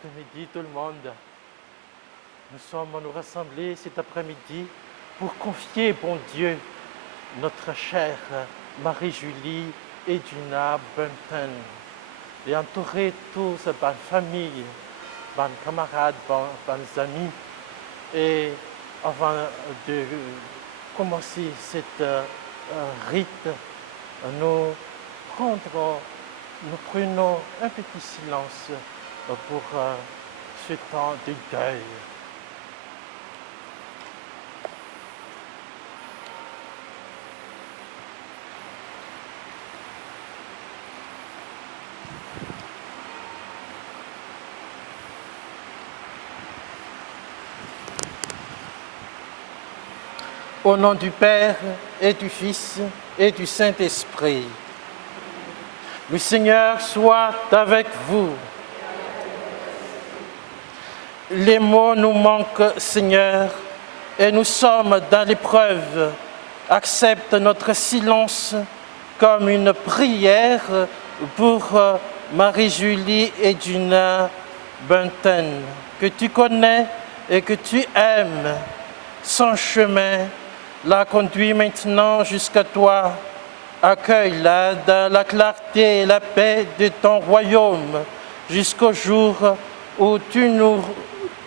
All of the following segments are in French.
après-midi tout le monde. Nous rassemblés cet après-midi pour confier, bon Dieu, notre chère Marie-Julie Edwina Bunton et entourer tous la famille, les camarades, les amis. Et avant de commencer cette rite, nous prenons un petit silence pour ce temps de deuil. Au nom du Père et du Fils et du Saint-Esprit, le Seigneur soit avec vous. Les mots nous manquent, Seigneur, et nous sommes dans l'épreuve. Accepte notre silence comme une prière pour Marie-Julie Edwina Bunton, que tu connais et que tu aimes. Son chemin la conduit maintenant jusqu'à toi. Accueille-la dans la clarté et la paix de ton royaume jusqu'au jour où tu nous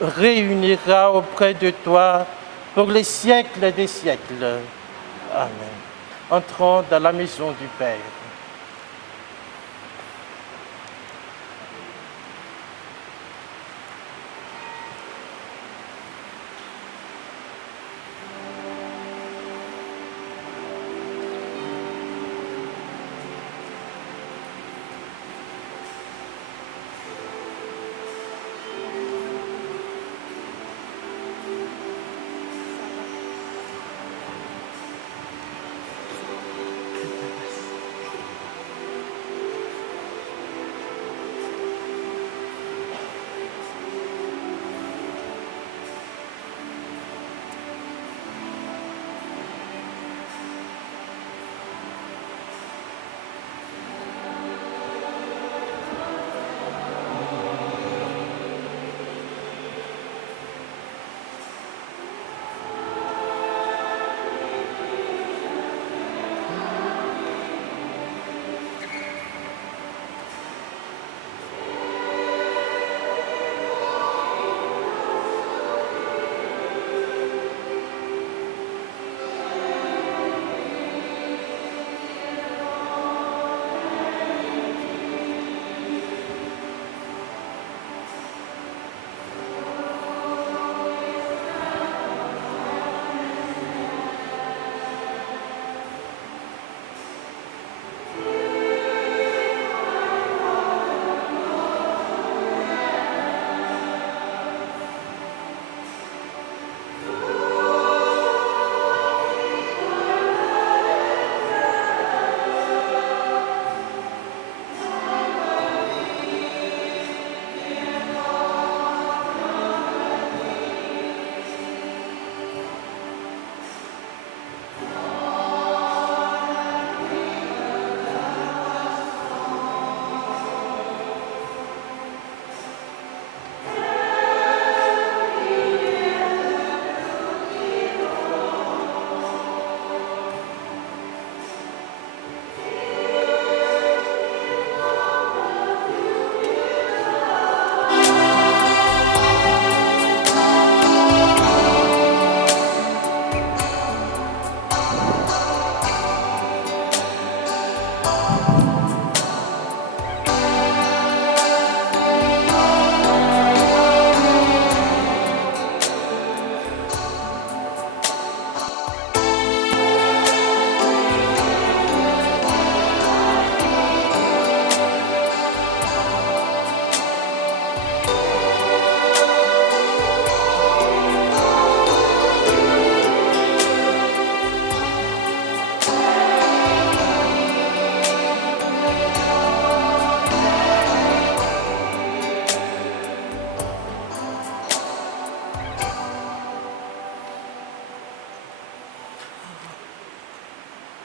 réuniras auprès de toi pour les siècles des siècles. Amen. Entrons dans la maison du Père.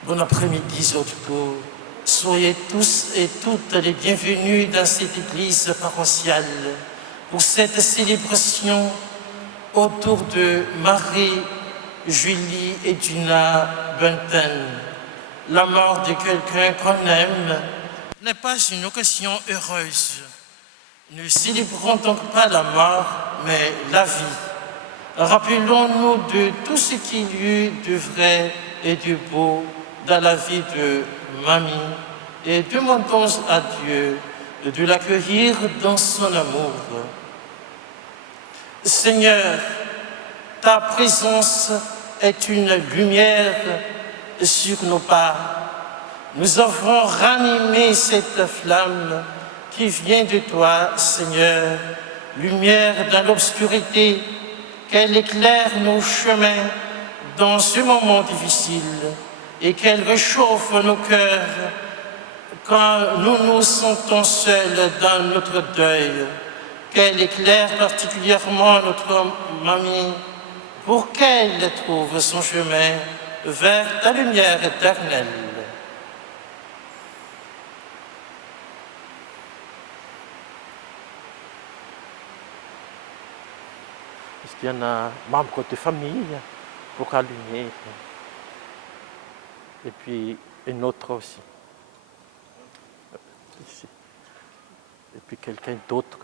Bon après-midi surtout. Soyez tous et toutes les bienvenus dans cette église paroissiale. pour cette célébration autour de Marie, Julie et Dina Bunten. La mort de quelqu'un qu'on aime n'est pas une occasion heureuse. Ne célébrons donc pas la mort, mais la vie. Rappelons-nous de tout ce qu'il y eut de vrai et de beau dans la vie de Mamie et demandons à Dieu de l'accueillir dans son amour. Seigneur, ta présence est une lumière sur nos pas. Nous avons ranimé cette flamme qui vient de toi, Seigneur, lumière dans l'obscurité, qu'elle éclaire nos chemins dans ce moment difficile et qu'elle réchauffe nos cœurs quand nous nous sentons seuls dans notre deuil, qu'elle éclaire particulièrement notre mamie pour qu'elle trouve son chemin vers ta lumière éternelle. Est-ce qu'il y en a membres de famille pour allumer? Et puis une autre aussi. Ici. Et puis quelqu'un d'autre.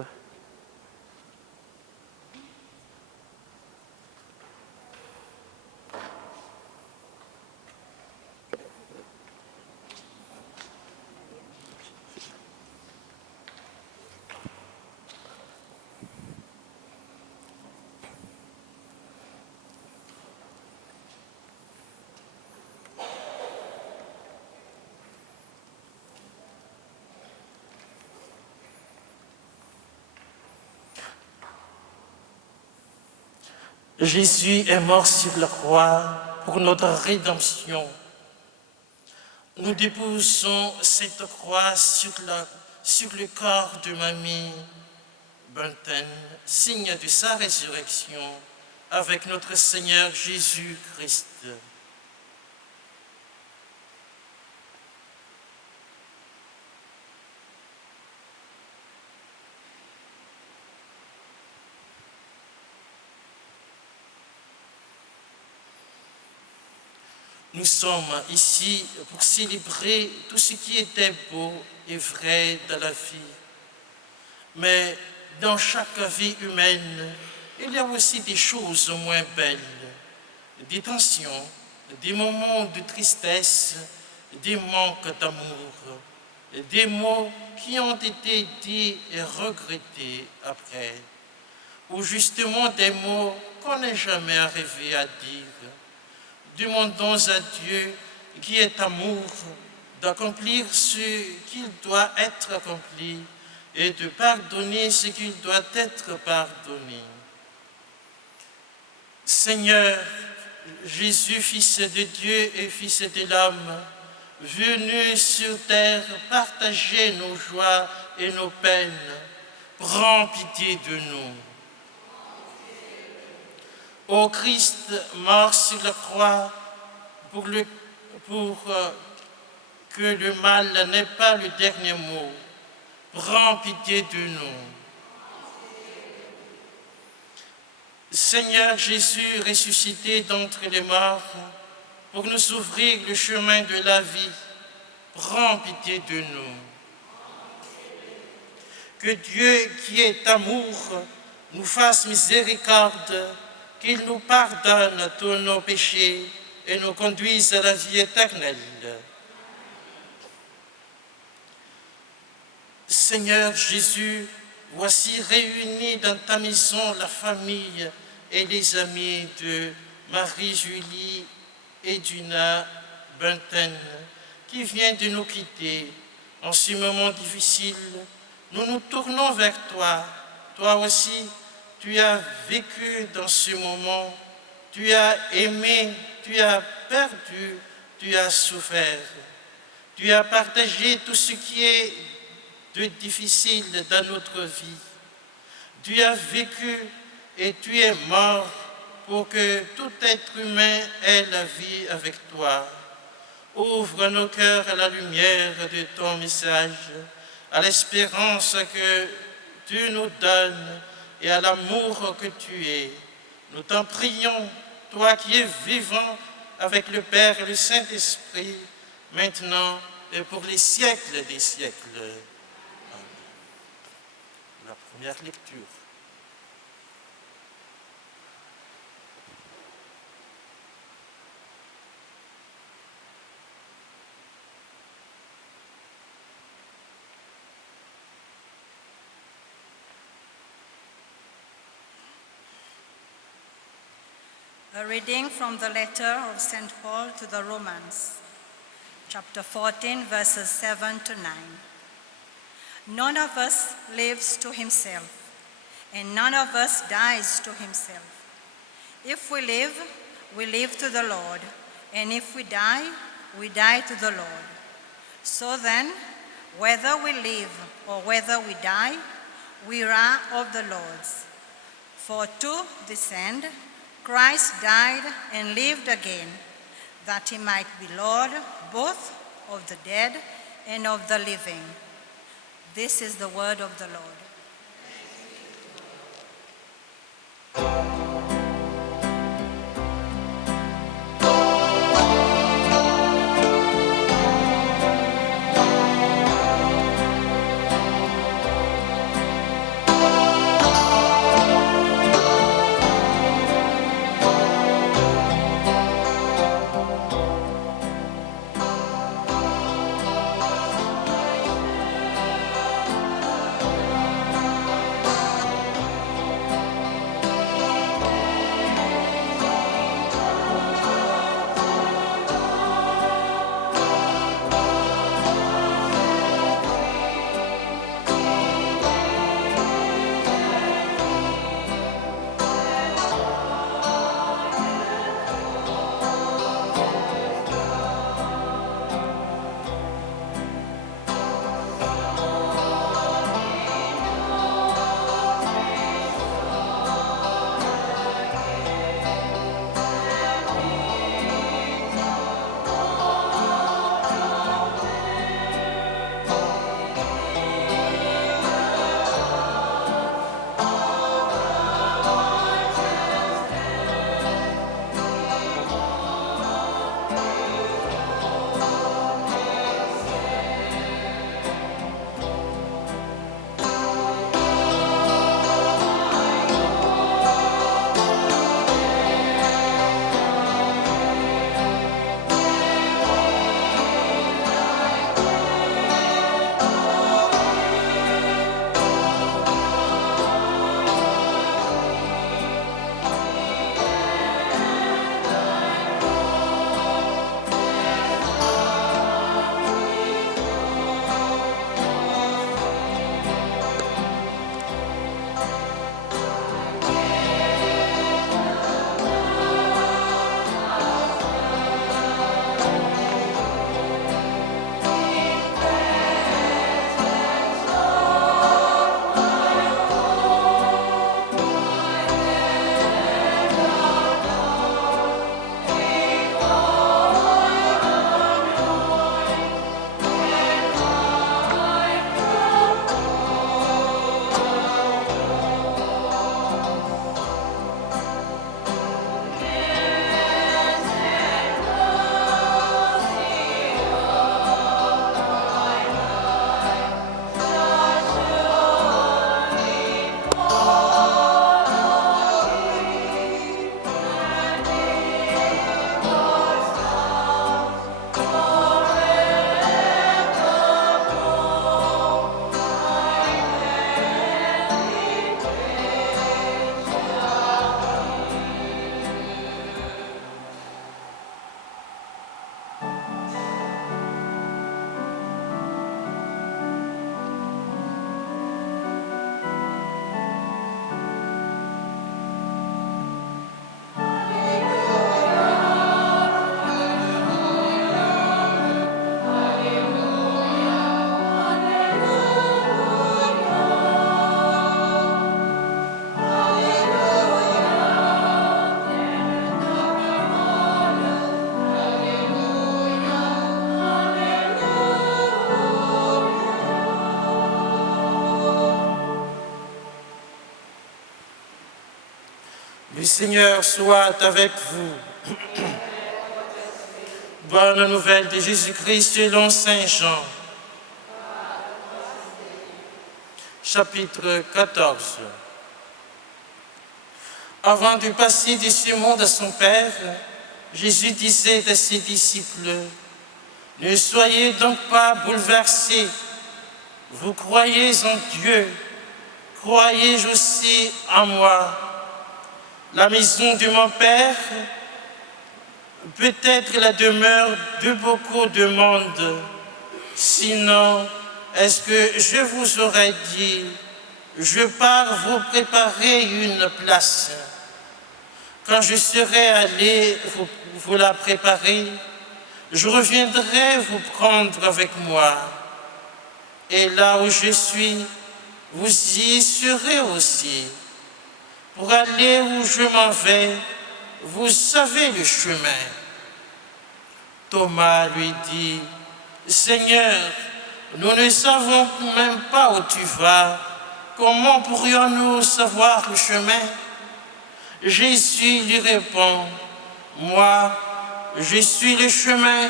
Jésus est mort sur la croix pour notre rédemption. Nous déposons cette croix sur le corps de Mamie Bunten, signe de sa résurrection avec notre Seigneur Jésus-Christ. Nous sommes ici pour célébrer tout ce qui était beau et vrai dans la vie. Mais dans chaque vie humaine, il y a aussi des choses moins belles, des tensions, des moments de tristesse, des manques d'amour, des mots qui ont été dits et regrettés après, ou justement des mots qu'on n'est jamais arrivé à dire. Demandons à Dieu, qui est amour, d'accomplir ce qu'il doit être accompli et de pardonner ce qu'il doit être pardonné. Seigneur, Jésus, Fils de Dieu et Fils de l'homme, venu sur terre partager nos joies et nos peines, prends pitié de nous. Ô Christ, mort sur la croix, pour que le mal n'ait pas le dernier mot, prends pitié de nous. Seigneur Jésus, ressuscité d'entre les morts, pour nous ouvrir le chemin de la vie, prends pitié de nous. Que Dieu, qui est amour, nous fasse miséricorde, qu'il nous pardonne tous nos péchés et nous conduise à la vie éternelle. Seigneur Jésus, voici réunis dans ta maison la famille et les amis de Marie-Julie et Dina Bunten, qui vient de nous quitter en ce moment difficile. Nous nous tournons vers toi. Toi aussi, tu as vécu dans ce moment, tu as aimé, tu as perdu, tu as souffert. Tu as partagé tout ce qui est de difficile dans notre vie. Tu as vécu et tu es mort pour que tout être humain ait la vie avec toi. Ouvre nos cœurs à la lumière de ton message, à l'espérance que tu nous donnes et à l'amour que tu es. Nous t'en prions, toi qui es vivant avec le Père et le Saint-Esprit, maintenant et pour les siècles des siècles. Amen. La première lecture. A reading from the letter of St. Paul to the Romans, chapter 14, verses 7 to 9. None of us lives to himself, and none of us dies to himself. If we live to the Lord, and if we die to the Lord. So then, whether we live or whether we die, we are of the Lord's. For to this end, Christ died and lived again, that he might be Lord both of the dead and of the living. This is the word of the Lord. Le Seigneur soit avec vous. Bonne nouvelle de Jésus-Christ selon Saint Jean. Chapitre 14. Avant de passer de ce monde à son Père, Jésus disait à ses disciples, « Ne soyez donc pas bouleversés. Vous croyez en Dieu, croyez aussi en moi. La maison de mon Père peut être la demeure de beaucoup de monde. Sinon, est-ce que je vous aurais dit, je pars vous préparer une place. Quand je serai allé vous la préparer, je reviendrai vous prendre avec moi. Et là où je suis, vous y serez aussi. Pour aller où je m'en vais, vous savez le chemin. » Thomas lui dit, « Seigneur, nous ne savons même pas où tu vas. Comment pourrions-nous savoir le chemin ?» Jésus lui répond, « Moi, je suis le chemin,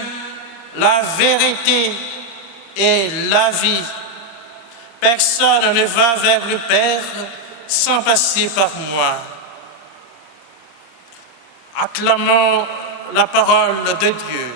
la vérité et la vie. Personne ne va vers le Père sans passer par moi. » Acclamons la parole de Dieu.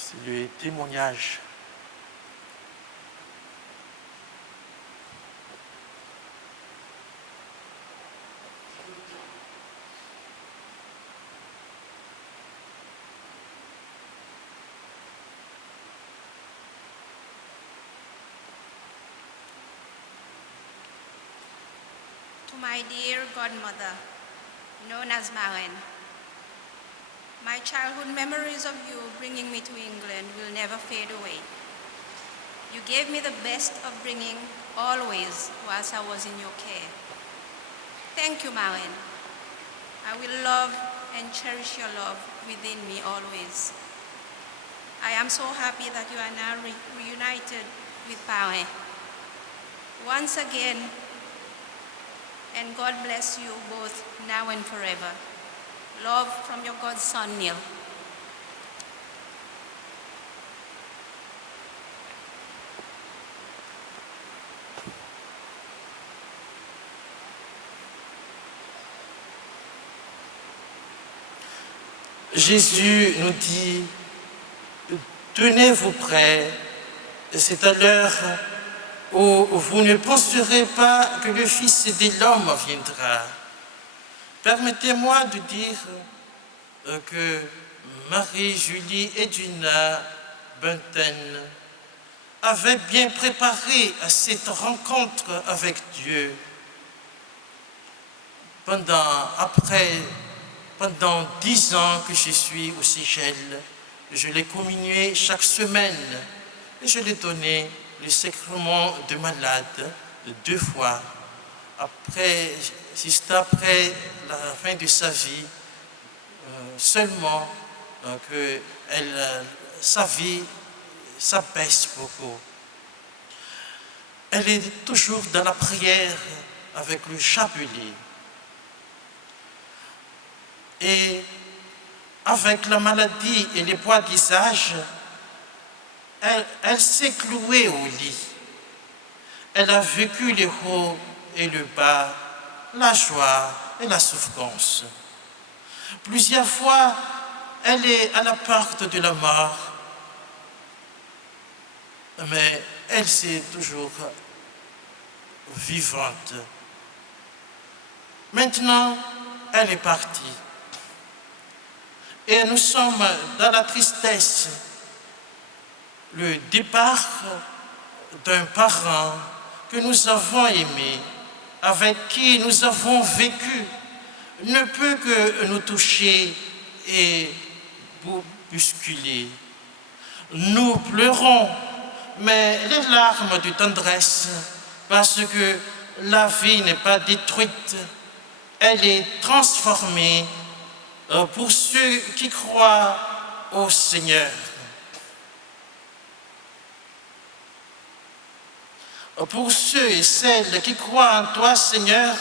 C'est le témoignage. To my dear godmother, known as Maren, my childhood memories of you bringing me to England will never fade away. You gave me the best of bringing always whilst I was in your care. Thank you, Maren. I will love and cherish your love within me always. I am so happy that you are now reunited with Pawe. Once again, and God bless you both now and forever. Love from your godson, Neil. Jésus nous dit, tenez-vous prêts, c'est à l'heure où vous ne penserez pas que le Fils de l'homme viendra. Permettez-moi de dire que Marie-Julie Edwina Bunten avait bien préparé à cette rencontre avec Dieu. Pendant 10 ans que je suis au Seychelles, je l'ai communié chaque semaine et je lui ai donné le sacrement de malade 2 fois. Juste après la fin de sa vie, seulement que sa vie s'abaisse beaucoup. Elle est toujours dans la prière avec le chapelet. Et avec la maladie et les poids d'usage, elle s'est clouée au lit. Elle a vécu le haut et le bas, la joie et la souffrance. Plusieurs fois, elle est à la porte de la mort, mais elle s'est toujours vivante. Maintenant, elle est partie. Et nous sommes dans la tristesse, le départ d'un parent que nous avons aimé, avec qui nous avons vécu, ne peut que nous toucher et bousculer. Nous pleurons, mais les larmes de tendresse, parce que la vie n'est pas détruite, elle est transformée pour ceux qui croient au Seigneur. Pour ceux et celles qui croient en toi, Seigneur,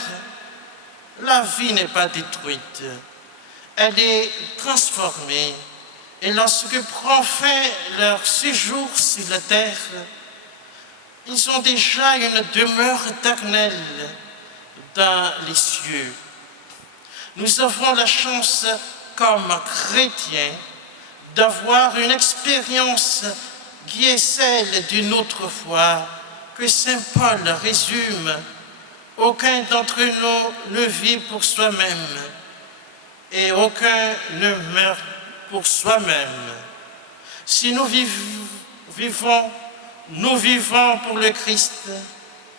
la vie n'est pas détruite, elle est transformée. Et lorsque prend fin leur séjour sur la terre, ils ont déjà une demeure éternelle dans les cieux. Nous avons la chance, comme chrétiens, d'avoir une expérience qui est celle d'une autre foi, que saint Paul résume. Aucun d'entre nous ne vit pour soi-même et aucun ne meurt pour soi-même. Si nous vivons, nous vivons pour le Christ,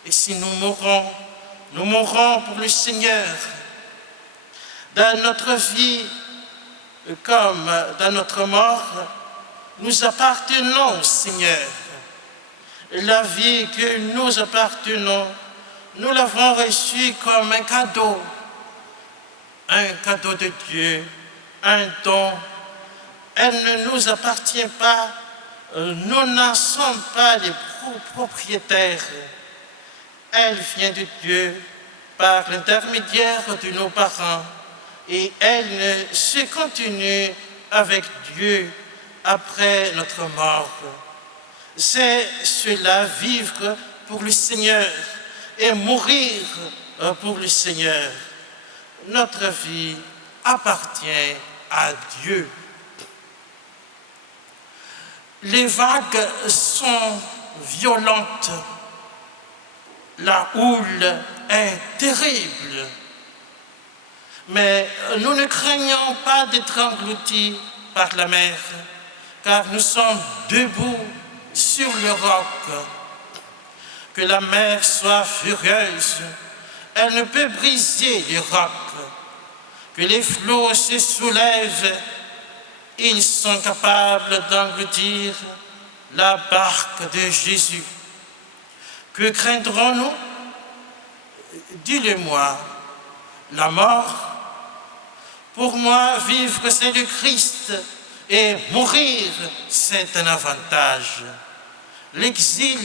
et si nous mourrons pour le Seigneur. Dans notre vie, comme dans notre mort, nous appartenons au Seigneur. La vie que nous appartenons, nous l'avons reçue comme un cadeau de Dieu, un don. Elle ne nous appartient pas, nous n'en sommes pas les propriétaires. Elle vient de Dieu par l'intermédiaire de nos parents et elle se continue avec Dieu après notre mort. C'est cela, vivre pour le Seigneur et mourir pour le Seigneur. Notre vie appartient à Dieu. Les vagues sont violentes, la houle est terrible, mais nous ne craignons pas d'être engloutis par la mer, car nous sommes debout sur le roc. Que la mer soit furieuse, elle ne peut briser les rocs. Que les flots se soulèvent, ils sont capables d'engloutir la barque de Jésus. Que craindrons-nous? Dis-le-moi, la mort. Pour moi, vivre, c'est le Christ, et mourir, c'est un avantage. L'exil,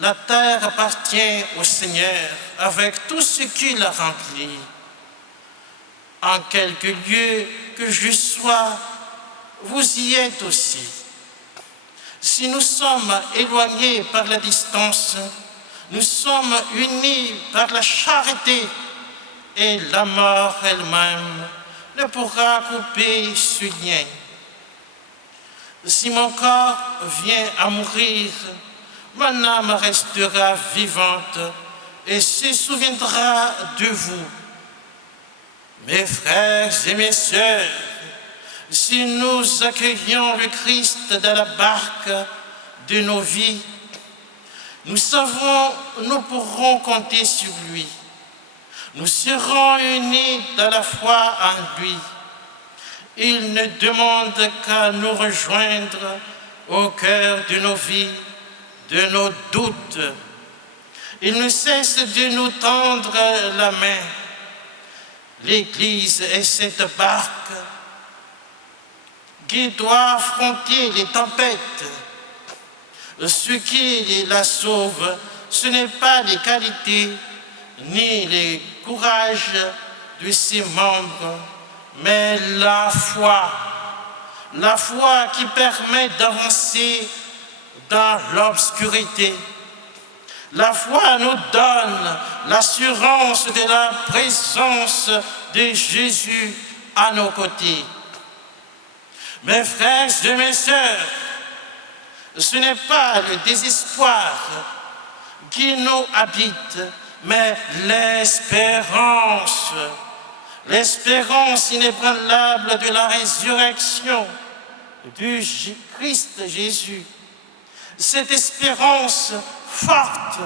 la terre appartient au Seigneur avec tout ce qu'il a rempli. En quelque lieu que je sois, vous y êtes aussi. Si nous sommes éloignés par la distance, nous sommes unis par la charité et la mort elle-même ne pourra couper ce lien. Si mon corps vient à mourir, mon âme restera vivante et se souviendra de vous. Mes frères et mes sœurs, si nous accueillons le Christ dans la barque de nos vies, nous savons, nous pourrons compter sur lui. Nous serons unis dans la foi en lui. Il ne demande qu'à nous rejoindre au cœur de nos vies, de nos doutes. Il ne cesse de nous tendre la main. L'Église est cette barque qui doit affronter les tempêtes. Ce qui la sauve, ce n'est pas les qualités ni les courages de ses membres, mais la foi qui permet d'avancer dans l'obscurité. La foi nous donne l'assurance de la présence de Jésus à nos côtés. Mes frères et mes sœurs, ce n'est pas le désespoir qui nous habite, mais l'espérance, l'espérance inébranlable de la résurrection du Christ Jésus. Cette espérance forte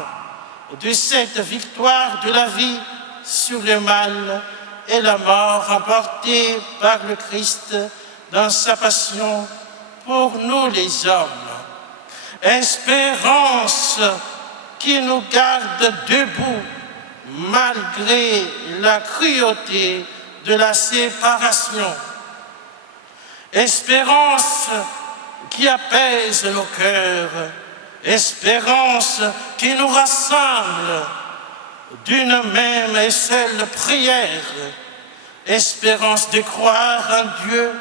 de cette victoire de la vie sur le mal et la mort remportée par le Christ dans sa passion pour nous les hommes. Espérance qui nous garde debout malgré la cruauté de la séparation. Espérance qui apaise nos cœurs, espérance qui nous rassemble d'une même et seule prière, espérance de croire en Dieu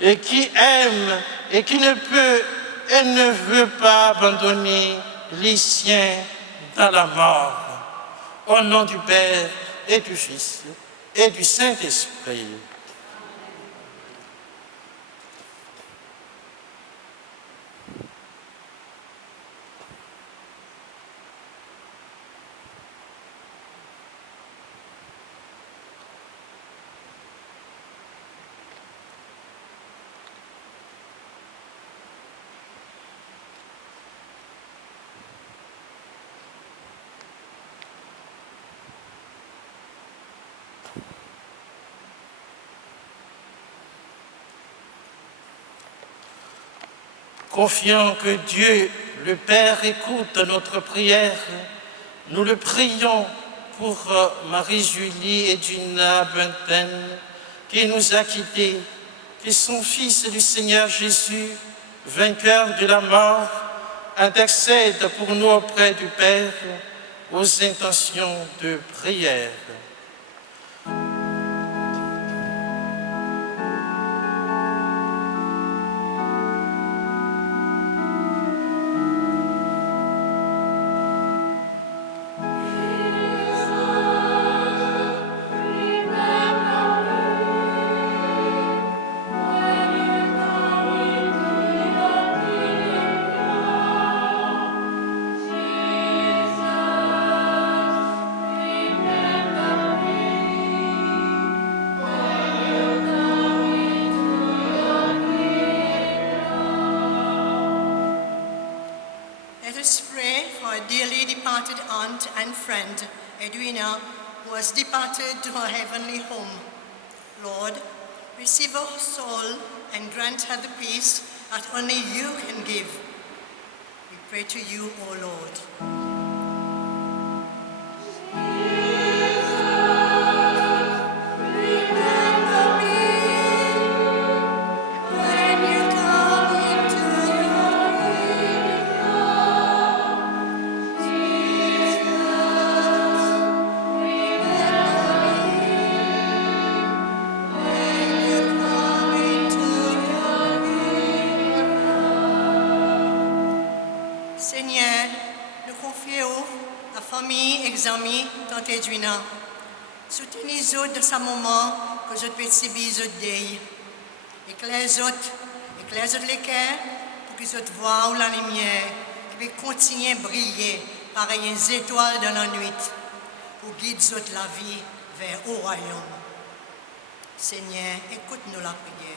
et qui aime et qui ne peut et ne veut pas abandonner les siens dans la mort. Au nom du Père et du Fils et du Saint-Esprit. Confiant que Dieu, le Père, écoute notre prière, nous le prions pour Marie-Julie et Gina Bunten, qui nous a quittés, que son Fils du Seigneur Jésus, vainqueur de la mort, intercède pour nous auprès du Père aux intentions de prière. Edwina, who has departed to her heavenly home. Lord, receive her soul and grant her the peace that only you can give. We pray to you, O Lord. Amis, tante Edwina, soutenez-vous de ce moment que je peux subir ce deuil. Éclairez-vous les cœurs pour qu'ils voient la lumière qui peut continuer à briller pareil les étoiles dans la nuit pour guider la vie vers au royaume. Seigneur, écoute-nous la prière.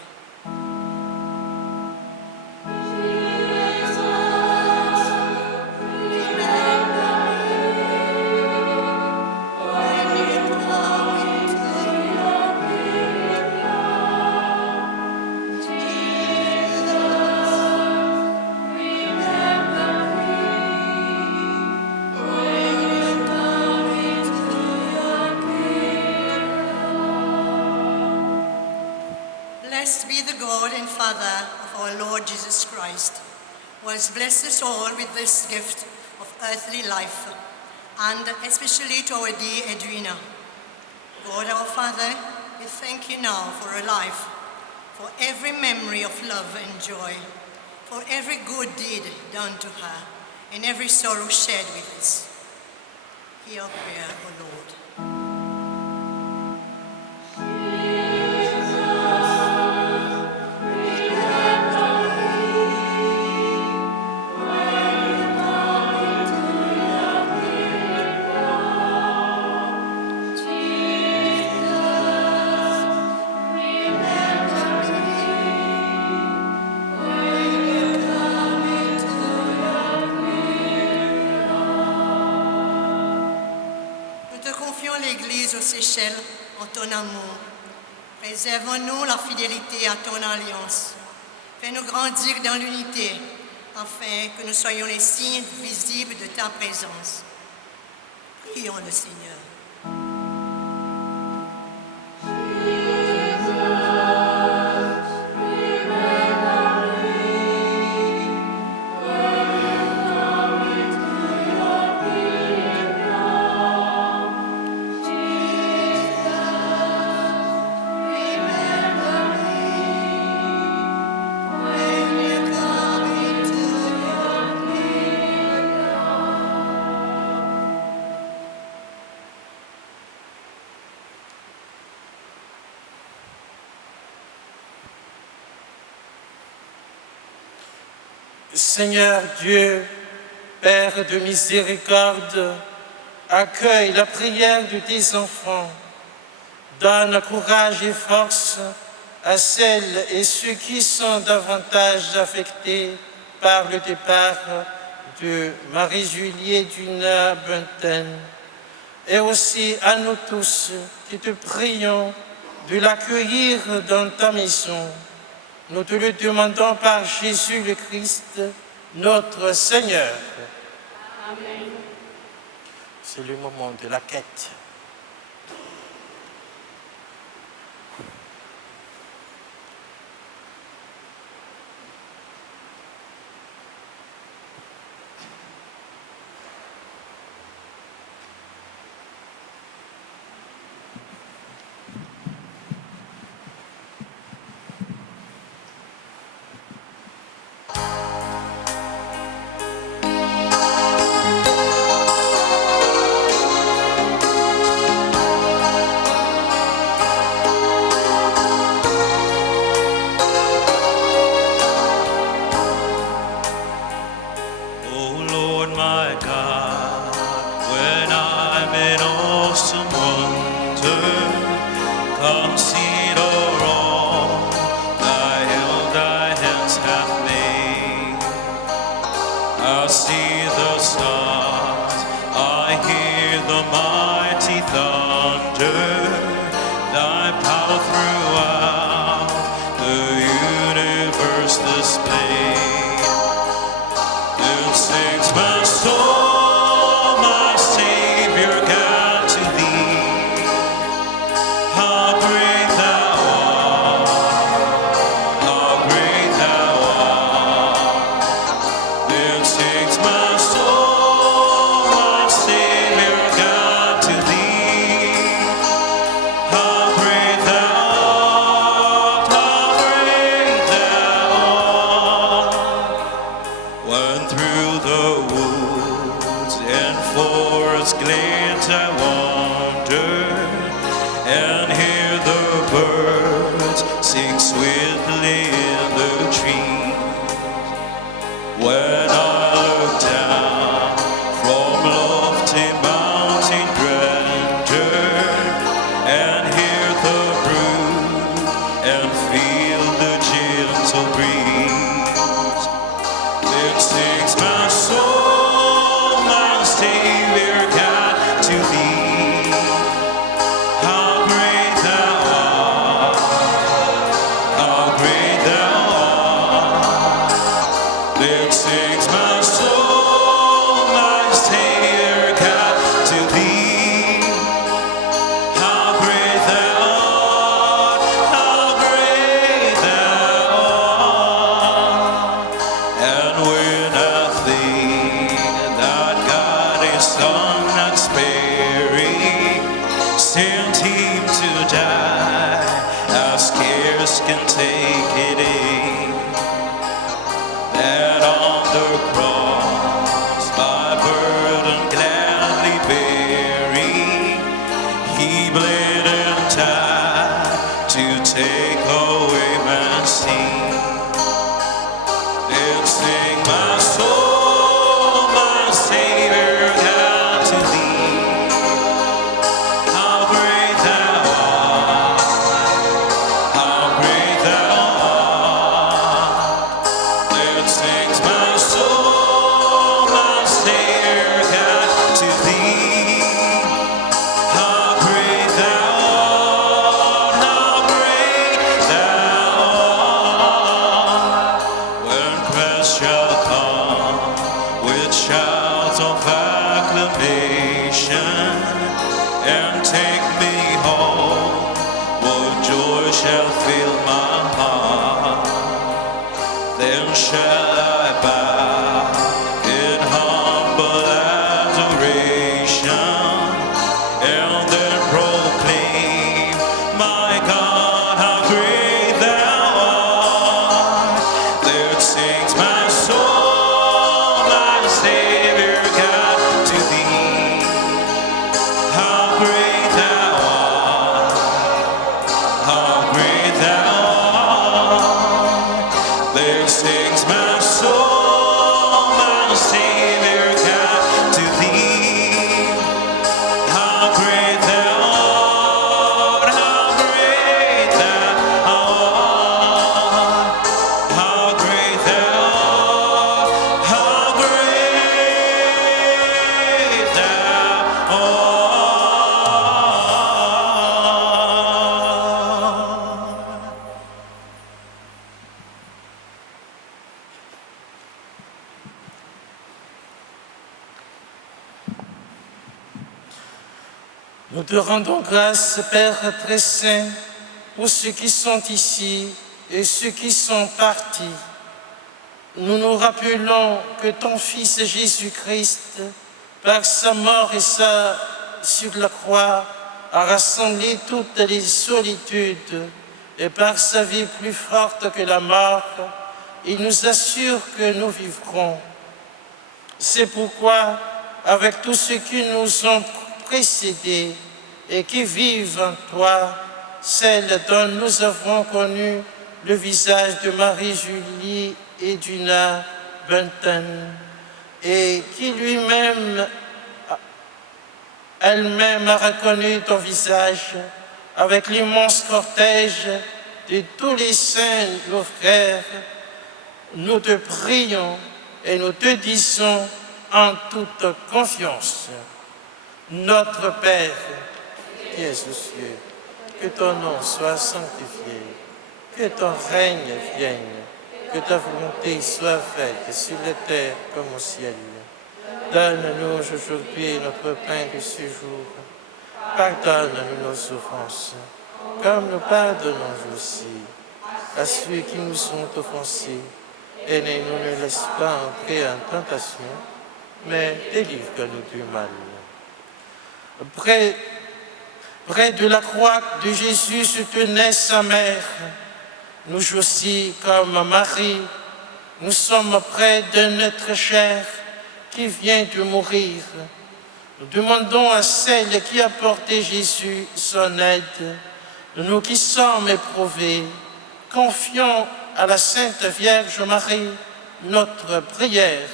Blessed be the God and Father of our Lord Jesus Christ, who has blessed us all with this gift of earthly life, and especially to our dear Edwina. God our Father, we thank you now for her life, for every memory of love and joy, for every good deed done to her, and every sorrow shared with us. Hear our prayer, O Lord. l'Église aux Seychelles en ton amour. Préserve-nous la fidélité à ton alliance. Fais-nous grandir dans l'unité, afin que nous soyons les signes visibles de ta présence. Prions le Seigneur. Seigneur Dieu, Père de miséricorde, accueille la prière de tes enfants. Donne courage et force à celles et ceux qui sont davantage affectés par le départ de Marie-Julie Duna Bunten. Et aussi à nous tous qui te prions de l'accueillir dans ta maison. Nous te le demandons par Jésus le Christ, notre Seigneur. Amen. C'est le moment de la quête. Sings my soul, my Savior God, to thee. Nous te rendons grâce, Père très saint, pour ceux qui sont ici et ceux qui sont partis. Nous nous rappelons que ton Fils Jésus-Christ, par sa mort et sur la croix, a rassemblé toutes les solitudes et par sa vie plus forte que la mort, il nous assure que nous vivrons. C'est pourquoi, avec tous ceux qui nous ont précédés et qui vivent en toi, celle dont nous avons connu le visage de Marie-Julie et d'Una Bunton, et qui elle-même a reconnu ton visage avec l'immense cortège de tous les saints, nos frères, nous te prions et nous te disons en toute confiance, notre Père, qui es aux cieux, que ton nom soit sanctifié, que ton règne vienne, que ta volonté soit faite sur la terre comme au ciel. Donne-nous aujourd'hui notre pain de ce jour. Pardonne-nous nos offenses, comme nous pardonnons aussi à ceux qui nous sont offensés. Et ne nous laisse pas entrer en tentation, mais délivre-nous du mal. Près de la croix de Jésus se tenait sa mère. Nous aussi, comme Marie, nous sommes près de notre chair qui vient de mourir. Nous demandons à celle qui a porté Jésus son aide. Nous qui sommes éprouvés, confions à la Sainte Vierge Marie notre prière.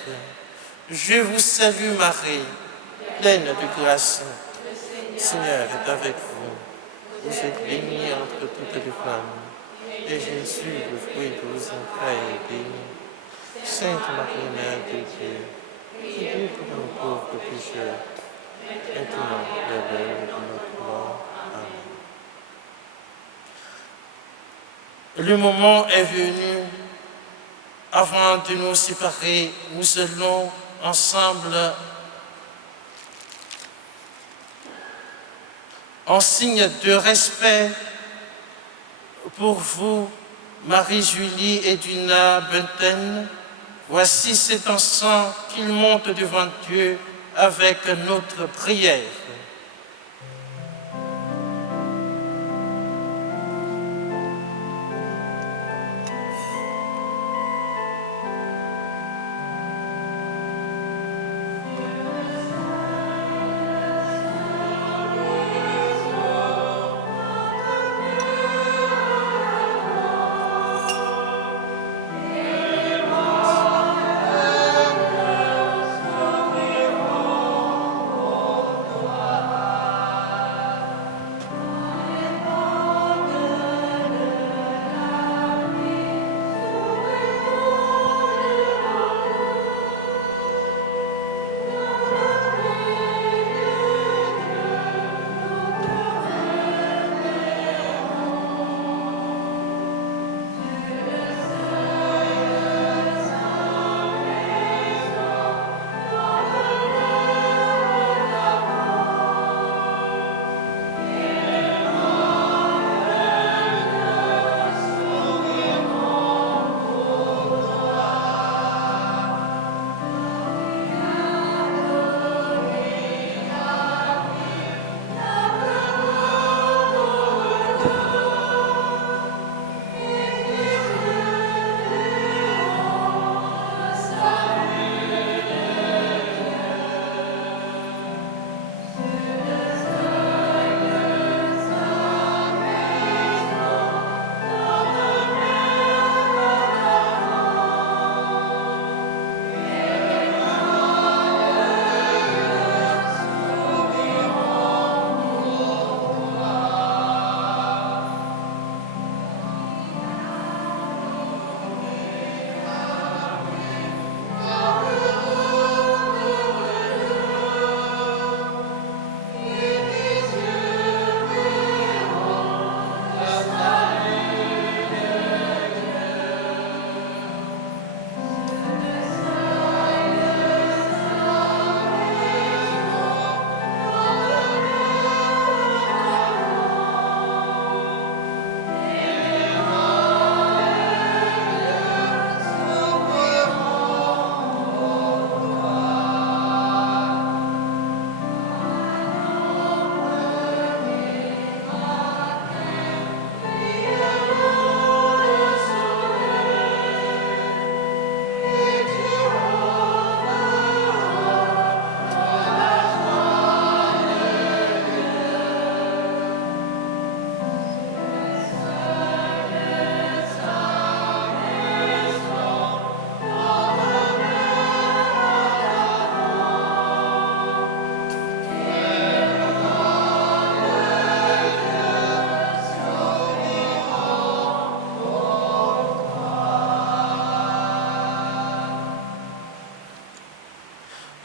Je vous salue Marie, pleine de grâce. Le Seigneur est avec vous. Vous êtes bénie entre toutes les femmes. Et Jésus, le fruit de vos entrailles, est béni. Sainte Marie, Mère de Dieu, priez pour nous pauvres pécheurs, maintenant et à l'heure de notre mort. Amen. Le moment est venu, avant de nous séparer, nous allons ensemble, en signe de respect pour vous, Marie-Julie et Duna Bunton, voici cet encens qu'il monte devant Dieu avec notre prière.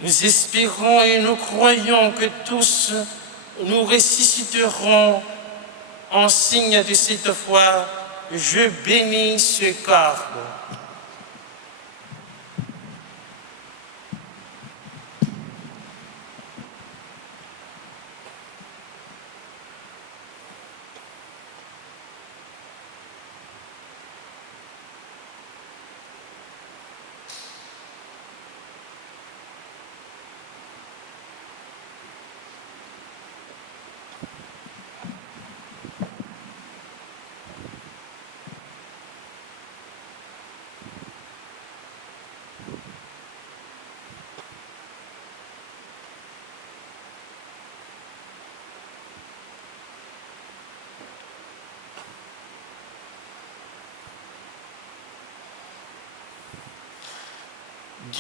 Nous espérons et nous croyons que tous nous ressusciterons en signe de cette foi. Je bénis ce corps.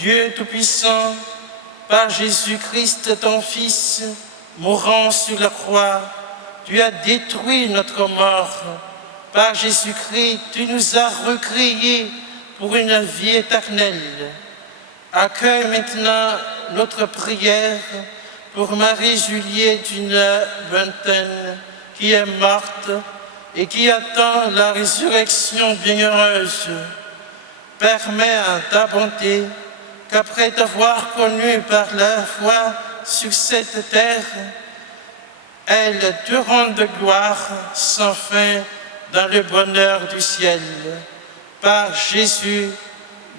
Dieu Tout-Puissant, par Jésus-Christ, ton Fils, mourant sur la croix, tu as détruit notre mort. Par Jésus-Christ, tu nous as recréés pour une vie éternelle. Accueille maintenant notre prière pour Marie-Juliette d'une vingtaine qui est morte et qui attend la résurrection bienheureuse. Permets à ta bonté qu'après t'avoir connu par la foi sur cette terre, elle te rende gloire sans fin dans le bonheur du ciel. Par Jésus,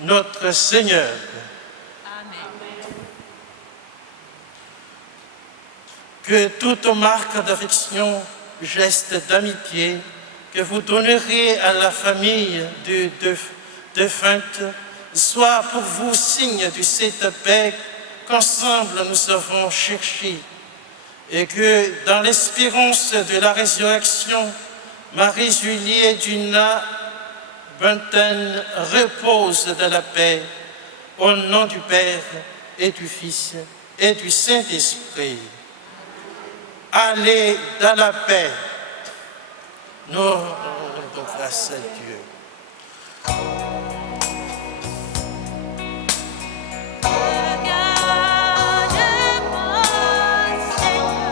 notre Seigneur. Amen. Que toute marque d'affection, geste d'amitié que vous donnerez à la famille du défunte soit pour vous signe de cette paix qu'ensemble nous avons cherchée, et que dans l'espérance de la résurrection, Marie-Juliette d'une vingtaine repose dans la paix, au nom du Père et du Fils et du Saint-Esprit. Allez dans la paix. Nous rendons grâce à Dieu. Regarde-moi, Seigneur.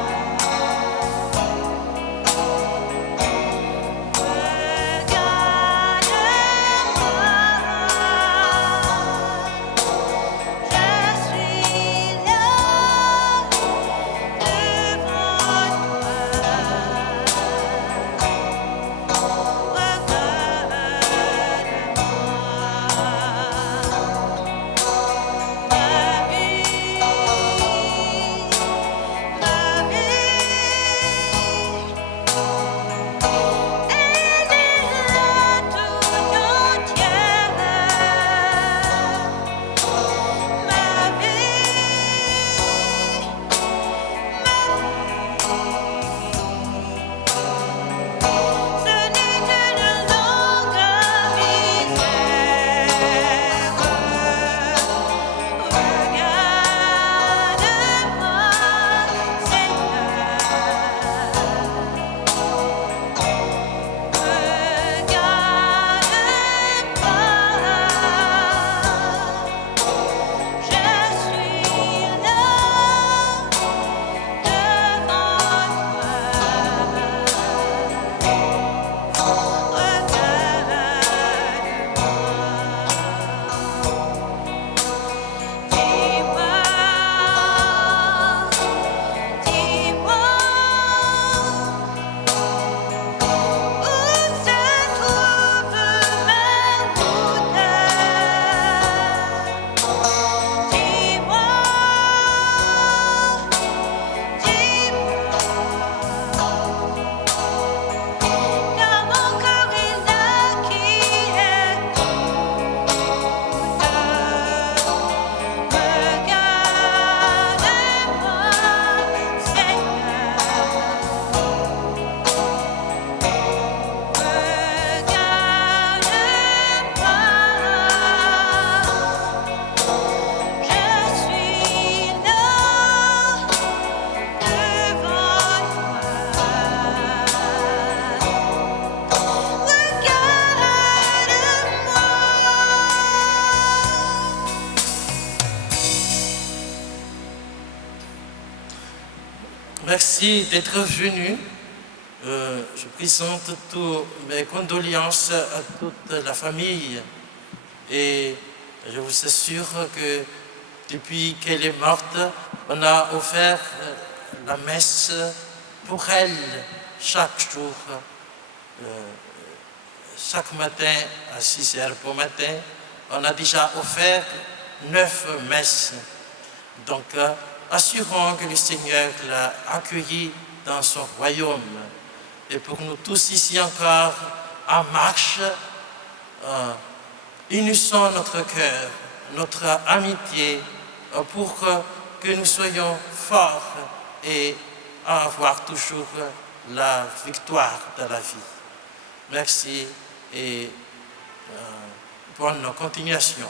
Merci d'être venu. Je présente toutes mes condoléances à toute la famille et je vous assure que depuis qu'elle est morte, on a offert la messe pour elle chaque jour, chaque matin à 6 heures pour matin. On a déjà offert 9 messes. Donc, assurons que le Seigneur l'a accueilli dans son royaume. Et pour nous tous ici encore en marche, unissons notre cœur, notre amitié pour que nous soyons forts et avoir toujours la victoire de la vie. Merci et bonne continuation.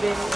Bene,